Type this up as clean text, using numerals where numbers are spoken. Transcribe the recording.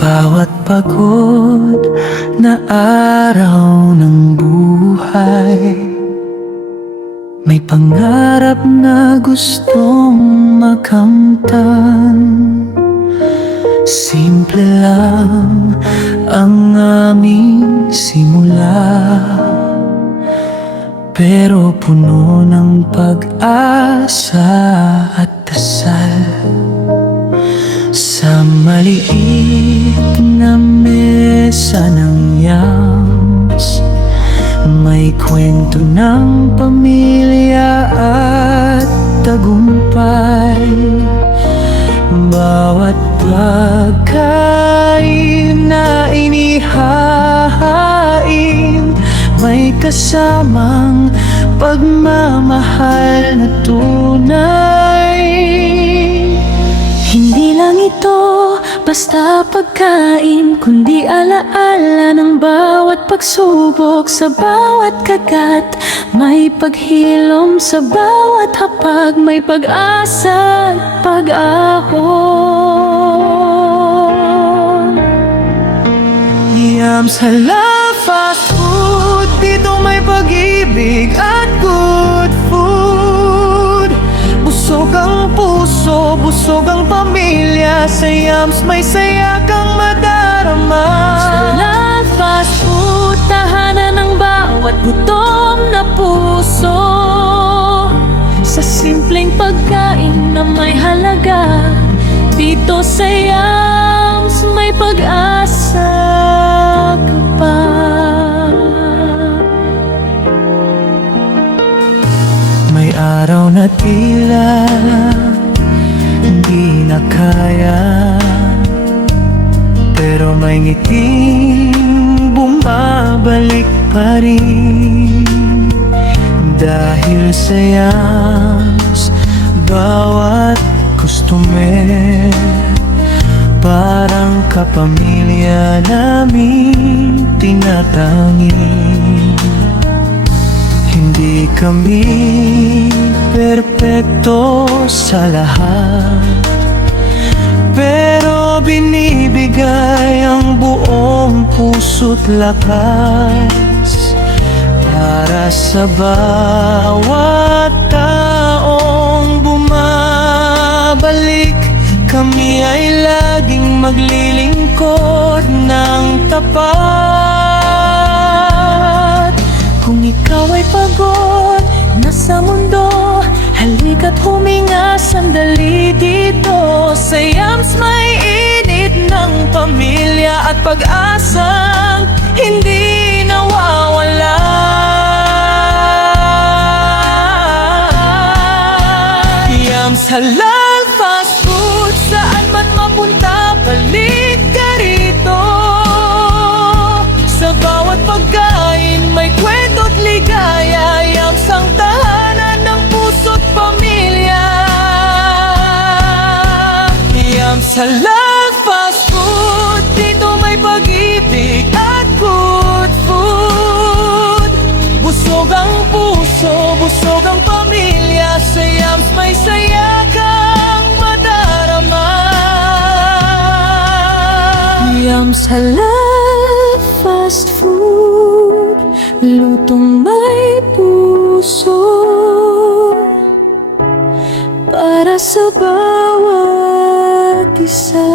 bawat pagod na araw ng buhay, may pangarap na gustong makamtan. Simple lang ang aming simula, pero puno ng pag-asa at dasal. Sa maliit na mesa ng yams, may kwento ng pamilya at tagumpay. Bawat pagkain na inihahain, may kasamang pagmamahal na tunay. Hindi lang ito basta pagkain, kundi alaala ng bawat pagsubok. Sa bawat kagat, may paghilom. Sa bawat hapag, may pag-asa at pag-ahon. Yams Halal Fast Food, dito may pag-ibig at good food. Busog ang puso, busog ang pamilya. Sa Yams may saya kang madarama. Halal Fast Food, tahanan ng bawat gutom na puso. Sa simpleng pagkain na may halaga, dito sa Yams may pag-asa ka pa. May araw na tila hindi na kaya, pero may ngiting bumabalik pa rin. Dahil sa Yams, bawat customer parang kapamilya namin tinatangi. Hindi kami perpekto sa lahat, pero binibigay ang buong puso't lakas para sa bawat taong bumabalik. Kami ay laging maglilingkod ng tapat. Kung ikaw ay pagod na sa mundo, halika't huminga sandali dito. Sa Yams may init ng pamilya at pag-asang hindi nawawala. Yams Halal Fast Food, saan man mapunta, balik ka rito. Sa bawat pagkain, may kwento't ligaya. Yams ang tahanan ng puso't pamilya. Yams Halal Fast Food, dito may pag-ibig at good food. Busog ang puso, busog ang pamilya. Sa Yams may saya kang madarama. Yams Halal Fast Food, lutong may puso para sa bawat isa.